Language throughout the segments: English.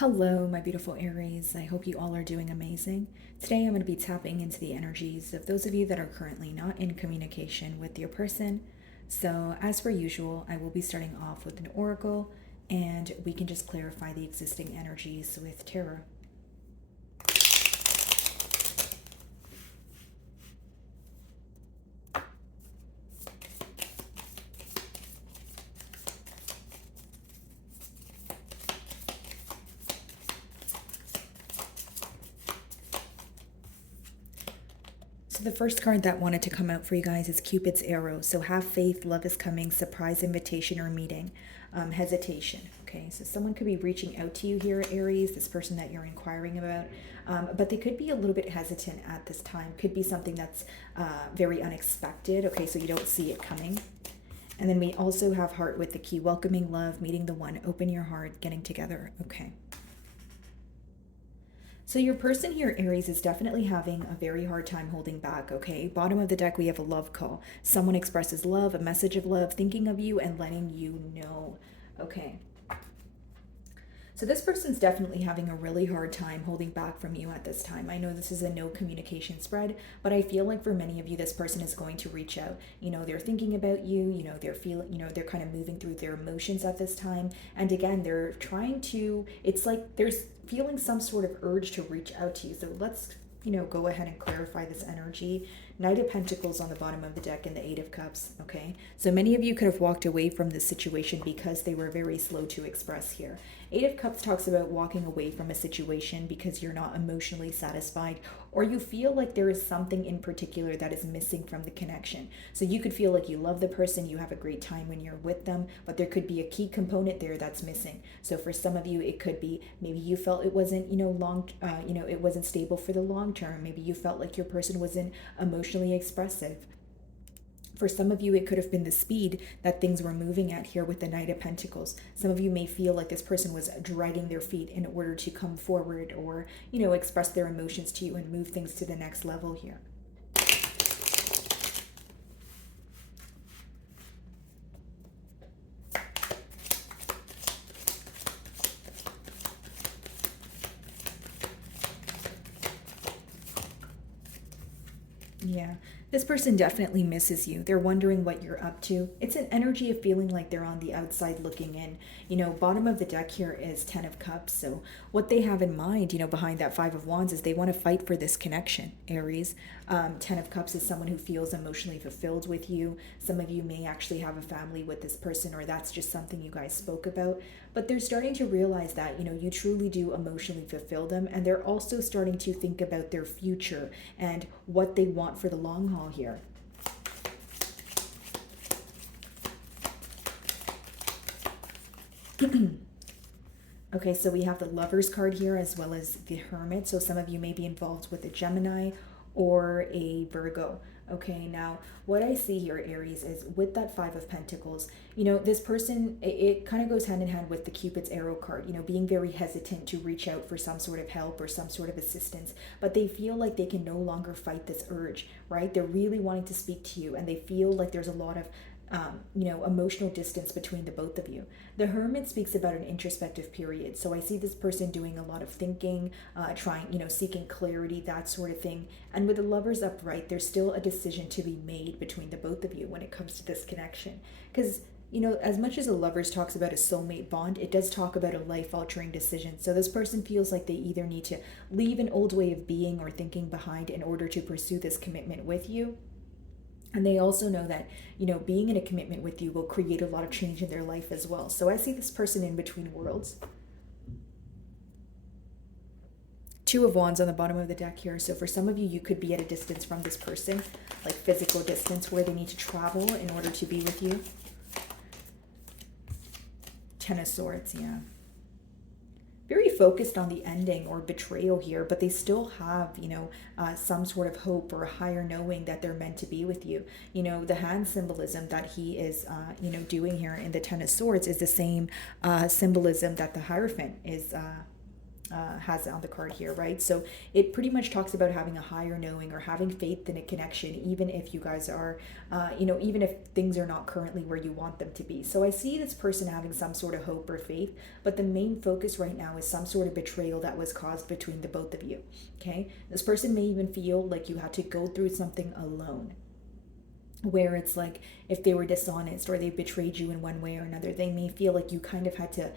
Hello, my beautiful Aries. I hope you all are doing amazing. Today, I'm going to be tapping into the energies of those of you that are currently not in communication with your person. So, as per usual, I will be starting off with an oracle, and we can just clarify the existing energies with tarot. So the first card that wanted to come out for you guys is Cupid's arrow. So have faith, love is coming, surprise invitation or meeting, hesitation. Okay, so someone could be reaching out to you here, Aries, this person that you're inquiring about, but they could be a little bit hesitant at this time. Could be something that's very unexpected. Okay, so you don't see it coming. And then we also have heart with the key, welcoming love, meeting the one, open your heart, getting together. Okay. So your person here, Aries, is definitely having a very hard time holding back, okay? Bottom of the deck, we have a love call. Someone expresses love, a message of love, thinking of you and letting you know, okay? So this person's definitely having a really hard time holding back from you at this time. I know this is a no communication spread, but I feel like for many of you, this person is going to reach out. You know, they're thinking about you, they're feeling, they're kind of moving through their emotions at this time. And again, they're trying to, it's like there's feeling some sort of urge to reach out to you. So let's, go ahead and clarify this energy. Knight of Pentacles on the bottom of the deck and the Eight of Cups, okay? So many of you could have walked away from this situation because they were very slow to express here. Eight of Cups talks about walking away from a situation because you're not emotionally satisfied or you feel like there is something in particular that is missing from the connection. So you could feel like you love the person, you have a great time when you're with them, but there could be a key component there that's missing. So for some of you, it could be maybe you felt it wasn't, it wasn't stable for the long term. Maybe you felt like your person wasn't emotionally expressive. For some of you, it could have been the speed that things were moving at here with the Knight of Pentacles. Some of you may feel like this person was dragging their feet in order to come forward or, express their emotions to you and move things to the next level here. Yeah, this person definitely misses you. They're wondering what you're up to. It's an energy of feeling like they're on the outside looking in. Bottom of the deck here is Ten of Cups. So what they have in mind, behind that Five of Wands is they want to fight for this connection, Aries. Ten of Cups is someone who feels emotionally fulfilled with you. Some of you may actually have a family with this person, or that's just something you guys spoke about. But they're starting to realize that, you truly do emotionally fulfill them. And they're also starting to think about their future and what they want for the long haul here. Okay, so we have the Lovers card here as well as the Hermit. So some of you may be involved with a Gemini or a Virgo. Okay, now what I see here, Aries, is with that Five of Pentacles, this person, it kind of goes hand in hand with the Cupid's arrow card, being very hesitant to reach out for some sort of help or some sort of assistance, but they feel like they can no longer fight this urge, right? They're really wanting to speak to you and they feel like there's a lot of emotional distance between the both of you. The Hermit speaks about an introspective period. So I see this person doing a lot of thinking, trying, seeking clarity, that sort of thing. And with the Lovers upright, there's still a decision to be made between the both of you when it comes to this connection. Because as much as the Lovers talks about a soulmate bond, it does talk about a life-altering decision. So this person feels like they either need to leave an old way of being or thinking behind in order to pursue this commitment with you. And they also know that, being in a commitment with you will create a lot of change in their life as well. So I see this person in between worlds. Two of Wands on the bottom of the deck here. So for some of you, you could be at a distance from this person, like physical distance where they need to travel in order to be with you. Ten of Swords, yeah. Very focused on the ending or betrayal here, but they still have, some sort of hope or a higher knowing that they're meant to be with you. The hand symbolism that he is, doing here in the Ten of Swords is the same symbolism that the Hierophant is has on the card here, right? So it pretty much talks about having a higher knowing or having faith in a connection, even if you guys are, even if things are not currently where you want them to be. So I see this person having some sort of hope or faith, but the main focus right now is some sort of betrayal that was caused between the both of you, okay? This person may even feel like you had to go through something alone, where it's like if they were dishonest or they betrayed you in one way or another, they may feel like you kind of had to,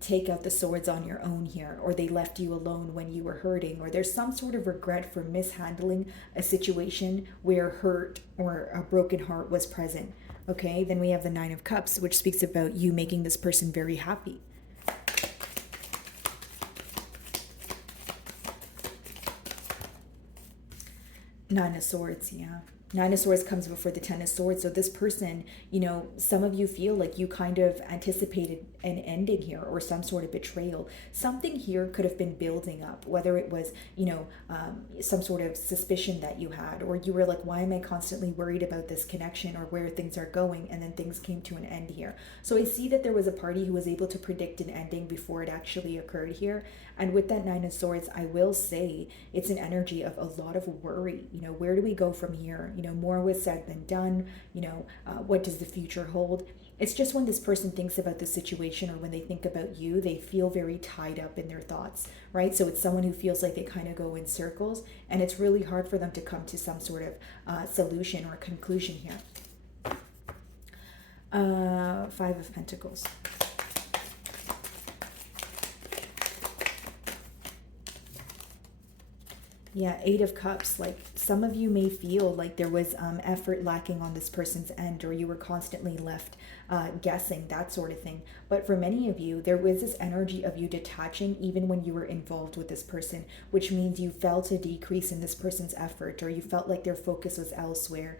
take out the swords on your own here, or they left you alone when you were hurting, or there's some sort of regret for mishandling a situation where hurt or a broken heart was present. Okay, then we have the Nine of Cups, which speaks about you making this person very happy. Nine of Swords, yeah. Nine of Swords comes before the Ten of Swords. So this person, some of you feel like you kind of anticipated an ending here or some sort of betrayal. Something here could have been building up, whether it was, some sort of suspicion that you had, or you were like, why am I constantly worried about this connection or where things are going? And then things came to an end here. So I see that there was a party who was able to predict an ending before it actually occurred here. And with that Nine of Swords, I will say it's an energy of a lot of worry. Where do we go from here? More was said than done. What does the future hold? It's just when this person thinks about the situation or when they think about you, they feel very tied up in their thoughts, right? So it's someone who feels like they kind of go in circles, and it's really hard for them to come to some sort of solution or conclusion here. Five of Pentacles. Yeah, Eight of Cups. Like some of you may feel like there was effort lacking on this person's end, or you were constantly left guessing, that sort of thing. But for many of you, there was this energy of you detaching even when you were involved with this person, which means you felt a decrease in this person's effort, or you felt like their focus was elsewhere.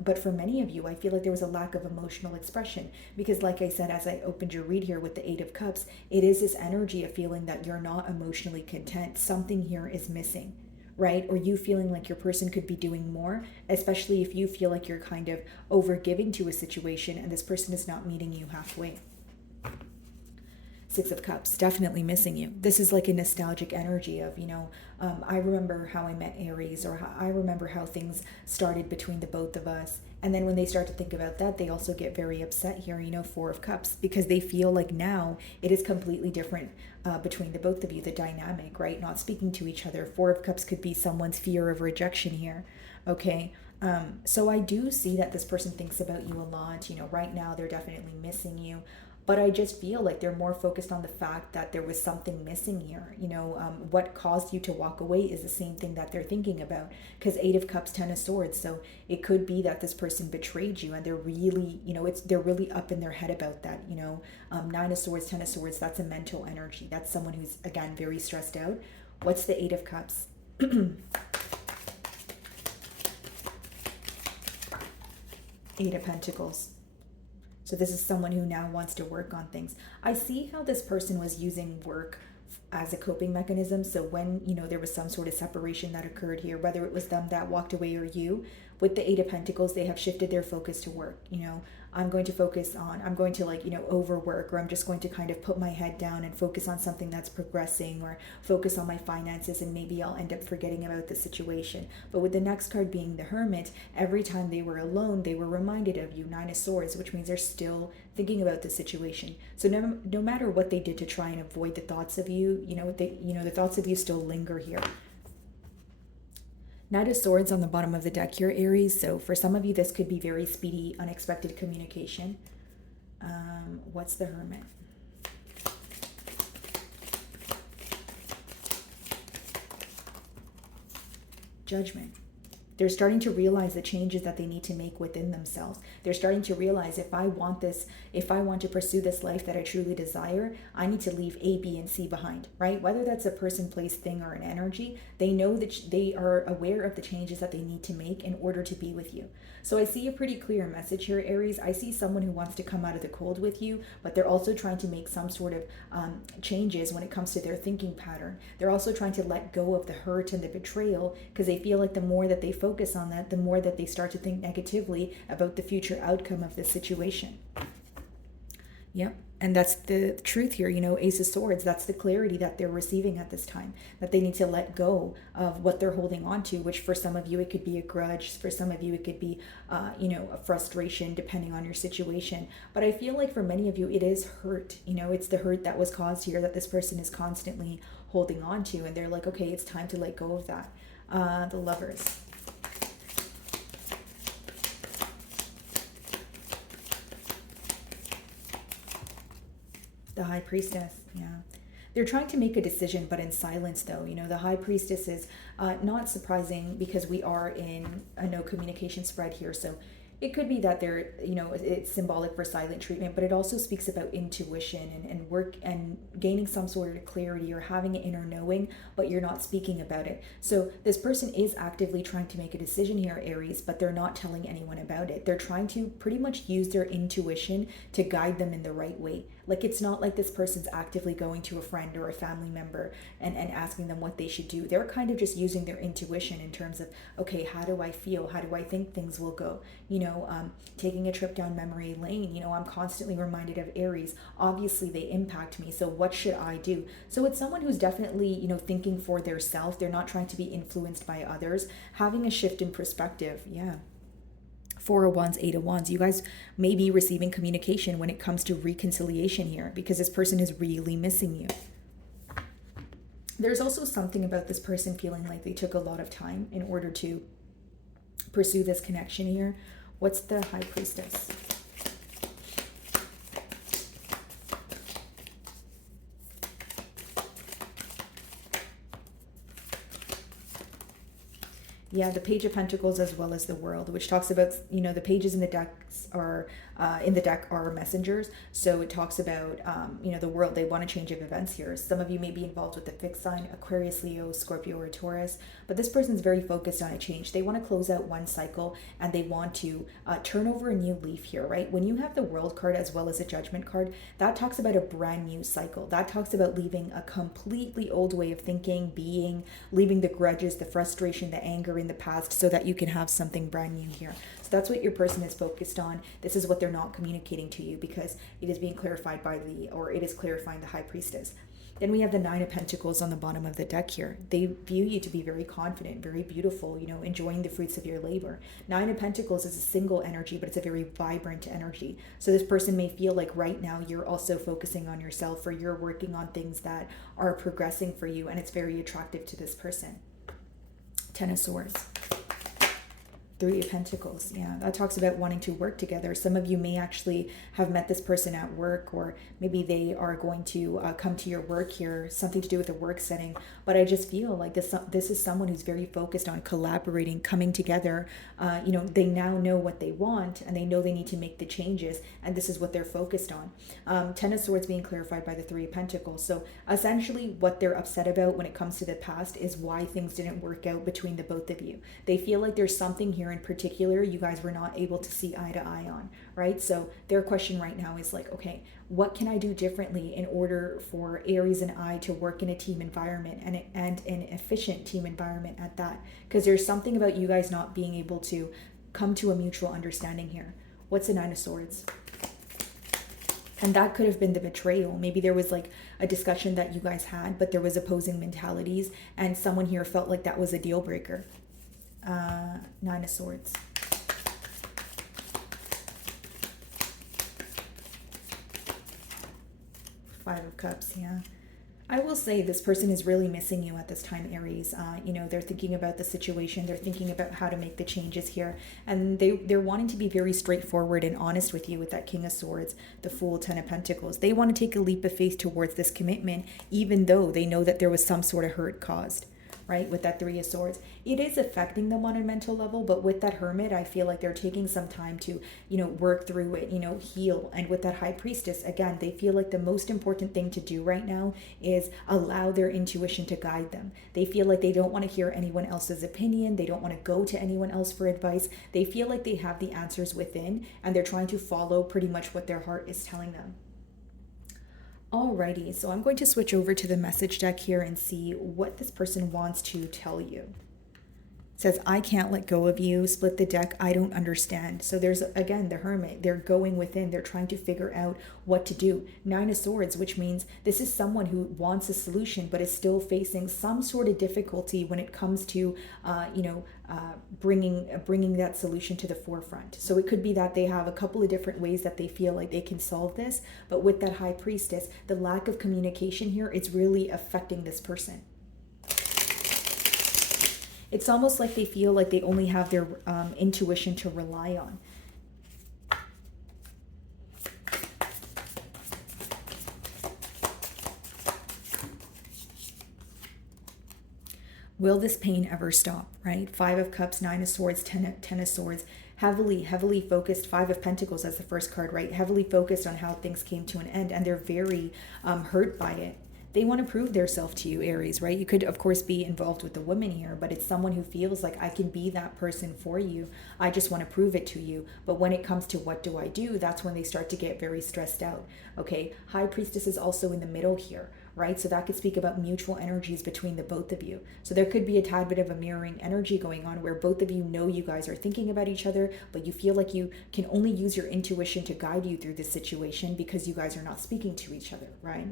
But for many of you, I feel like there was a lack of emotional expression because, like I said, as I opened your read here with the Eight of Cups, it is this energy of feeling that you're not emotionally content. Something here is missing, right? Or you feeling like your person could be doing more, especially if you feel like you're kind of over giving to a situation and this person is not meeting you halfway. Six of Cups, definitely missing you. This is like a nostalgic energy of, I remember how I met Aries, or I remember how things started between the both of us. And then when they start to think about that, they also get very upset here, Four of Cups, because they feel like now it is completely different between the both of you, the dynamic, right? Not speaking to each other. Four of Cups could be someone's fear of rejection here, okay? So I do see that this person thinks about you a lot. Right now they're definitely missing you. But I just feel like they're more focused on the fact that there was something missing here. What caused you to walk away is the same thing that they're thinking about. Because Eight of Cups, Ten of Swords. So it could be that this person betrayed you, and they're really, they're really up in their head about that. Nine of Swords, Ten of Swords. That's a mental energy. That's someone who's, again, very stressed out. What's the Eight of Cups? Eight of Pentacles. So this is someone who now wants to work on things. I see how this person was using work as a coping mechanism. So when, there was some sort of separation that occurred here, whether it was them that walked away or you, with the Eight of Pentacles, they have shifted their focus to work. I'm going to overwork, or I'm just going to kind of put my head down and focus on something that's progressing, or focus on my finances, and maybe I'll end up forgetting about the situation. But with the next card being the Hermit, every time they were alone, they were reminded of you, Nine of Swords, which means they're still thinking about the situation. So no matter what they did to try and avoid the thoughts of you, the thoughts of you still linger here. Knight of Swords on the bottom of the deck here, Aries. So for some of you, this could be very speedy, unexpected communication. What's the Hermit? Judgment. They're starting to realize the changes that they need to make within themselves. They're starting to realize, if I want to pursue this life that I truly desire, I need to leave A, B, and C behind, right? Whether that's a person, place, thing, or an energy, they know that they are aware of the changes that they need to make in order to be with you. So I see a pretty clear message here, Aries. I see someone who wants to come out of the cold with you, but they're also trying to make some sort of changes when it comes to their thinking pattern. They're also trying to let go of the hurt and the betrayal, because they feel like the more that they focus on that, the more that they start to think negatively about the future outcome of this situation. Yep. And that's the truth here, Ace of Swords. That's the clarity that they're receiving at this time, that they need to let go of what they're holding on to, which for some of you, it could be a grudge. For some of you, it could be, a frustration, depending on your situation. But I feel like for many of you, it is hurt. It's the hurt that was caused here that this person is constantly holding on to. And they're like, okay, it's time to let go of that. The Lovers. The High Priestess, yeah. They're trying to make a decision, but in silence, though. The High Priestess is not surprising because we are in a no communication spread here. So it could be that it's symbolic for silent treatment, but it also speaks about intuition and work and gaining some sort of clarity or having an inner knowing, but you're not speaking about it. So this person is actively trying to make a decision here, Aries, but they're not telling anyone about it. They're trying to pretty much use their intuition to guide them in the right way. Like, it's not like this person's actively going to a friend or a family member and asking them what they should do. They're kind of just using their intuition in terms of, okay, how do I feel? How do I think things will go? Taking a trip down memory lane. I'm constantly reminded of Aries. Obviously, they impact me. So what should I do? So it's someone who's definitely, thinking for their self. They're not trying to be influenced by others. Having a shift in perspective. Yeah. Four of Wands, Eight of Wands. You guys may be receiving communication when it comes to reconciliation here because this person is really missing you. There's also something about this person feeling like they took a lot of time in order to pursue this connection here. What's the High Priestess? Yeah, the Page of Pentacles as well as the World, which talks about, the pages in the decks are messengers. So it talks about, the World. They want a change of events here. Some of you may be involved with the fixed sign, Aquarius, Leo, Scorpio, or Taurus. But this person's very focused on a change. They want to close out one cycle and they want to turn over a new leaf here, right? When you have the World card as well as a Judgment card, that talks about a brand new cycle. That talks about leaving a completely old way of thinking, being, leaving the grudges, the frustration, the anger in the past so that you can have something brand new here. So that's what your person is focused on. This is what they're not communicating to you because it is being clarified it is clarifying the High Priestess. Then we have the Nine of Pentacles on the bottom of the deck here. They view you to be very confident, very beautiful, enjoying the fruits of your labor. Nine of Pentacles is a single energy, but it's a very vibrant energy. So this person may feel like right now you're also focusing on yourself or you're working on things that are progressing for you, and it's very attractive to this person. Ten of Swords. Three of Pentacles. Yeah, that talks about wanting to work together. Some of you may actually have met this person at work, or maybe they are going to come to your work here, something to do with a work setting. But I just feel like this is someone who's very focused on collaborating, coming together. They now know what they want and they know they need to make the changes, and this is what they're focused on. Ten of Swords being clarified by the Three of Pentacles. So essentially what they're upset about when it comes to the past is why things didn't work out between the both of you. They feel like there's something here in particular you guys were not able to see eye to eye on, right? So their question right now is like, okay, what can I do differently in order for Aries and I to work in a team environment and an efficient team environment at that? Because there's something about you guys not being able to come to a mutual understanding here. What's the Nine of Swords? And that could have been the betrayal. Maybe there was like a discussion that you guys had, but there was opposing mentalities and someone here felt like that was a deal breaker. Nine of Swords. Five of Cups, yeah. I will say this person is really missing you at this time, Aries. They're thinking about the situation. They're thinking about how to make the changes here. And they're wanting to be very straightforward and honest with you with that King of Swords, the Fool, Ten of Pentacles. They want to take a leap of faith towards this commitment, even though they know that there was some sort of hurt caused. Right, with that Three of Swords, it is affecting them on a mental level, but with that Hermit, I feel like they're taking some time to, work through it, heal. And with that High Priestess, again, they feel like the most important thing to do right now is allow their intuition to guide them. They feel like they don't want to hear anyone else's opinion. They don't want to go to anyone else for advice. They feel like they have the answers within, and they're trying to follow pretty much what their heart is telling them. Alrighty, so I'm going to switch over to the message deck here and see what this person wants to tell you. Says, I can't let go of you. Split the deck. I don't understand. So there's, again, the Hermit. They're going within. They're trying to figure out what to do. Nine of Swords, which means this is someone who wants a solution, but is still facing some sort of difficulty when it comes to, bringing that solution to the forefront. So it could be that they have a couple of different ways that they feel like they can solve this. But with that High Priestess, the lack of communication here is really affecting this person. It's almost like they feel like they only have their intuition to rely on. Will this pain ever stop, right? Five of Cups, Nine of Swords, ten of Swords. Heavily focused. Five of Pentacles as the first card, right? Heavily focused on how things came to an end, and they're very hurt by it. They want to prove their self to you, Aries, right? You could, of course, be involved with a woman here, but it's someone who feels like, I can be that person for you. I just want to prove it to you. But when it comes to what do I do, that's when they start to get very stressed out, okay? High Priestess is also in the middle here, right? So that could speak about mutual energies between the both of you. So there could be a tad bit of a mirroring energy going on where both of you know you guys are thinking about each other, but you feel like you can only use your intuition to guide you through this situation because you guys are not speaking to each other, right?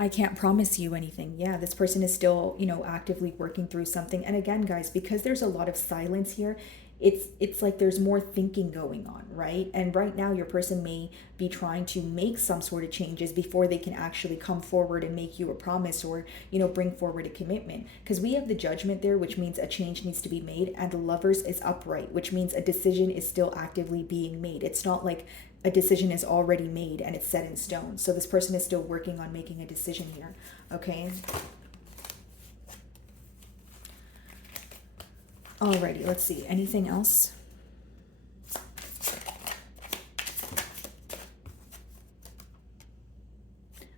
I can't promise you anything. Yeah, this person is still, actively working through something. And again, guys, because there's a lot of silence here, it's like there's more thinking going on, right? And right now your person may be trying to make some sort of changes before they can actually come forward and make you a promise or, bring forward a commitment. Because we have the Judgment there, which means a change needs to be made, and the Lovers is upright, which means a decision is still actively being made. It's not like a decision is already made and it's set in stone. So this person is still working on making a decision here, okay? Alrighty, let's see. Anything else?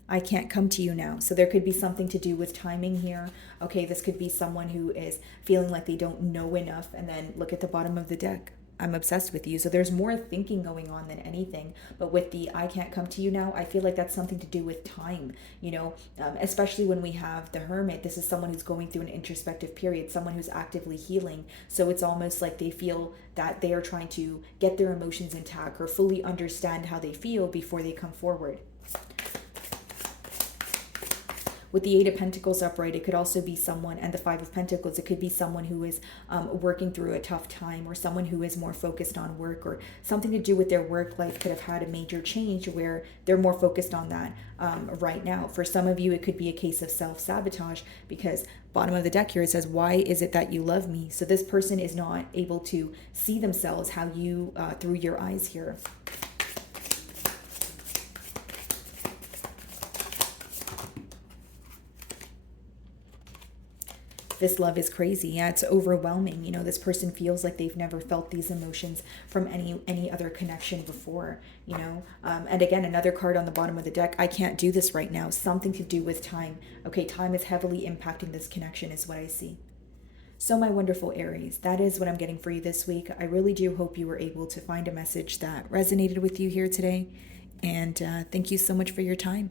I can't come to you now. So there could be something to do with timing here. Okay, this could be someone who is feeling like they don't know enough. And then look at the bottom of the deck. I'm obsessed with you. So there's more thinking going on than anything. But with the I can't come to you now, I feel like that's something to do with time, especially when we have the Hermit. This is someone who's going through an introspective period, someone who's actively healing. So it's almost like they feel that they are trying to get their emotions intact or fully understand how they feel before they come forward. With the Eight of Pentacles upright, it could also be someone, and the Five of Pentacles, it could be someone who is working through a tough time, or someone who is more focused on work, or something to do with their work life could have had a major change where they're more focused on that right now. For some of you, it could be a case of self-sabotage, because bottom of the deck here, it says, why is it that you love me? So this person is not able to see themselves how you, through your eyes here. This love is crazy. Yeah, it's overwhelming. This person feels like they've never felt these emotions from any other connection before, and again, another card on the bottom of the deck, I can't do this right now. Something to do with time. Okay, time is heavily impacting this connection is what I see. So my wonderful Aries, that is what I'm getting for you this week. I really do hope you were able to find a message that resonated with you here today. And thank you so much for your time.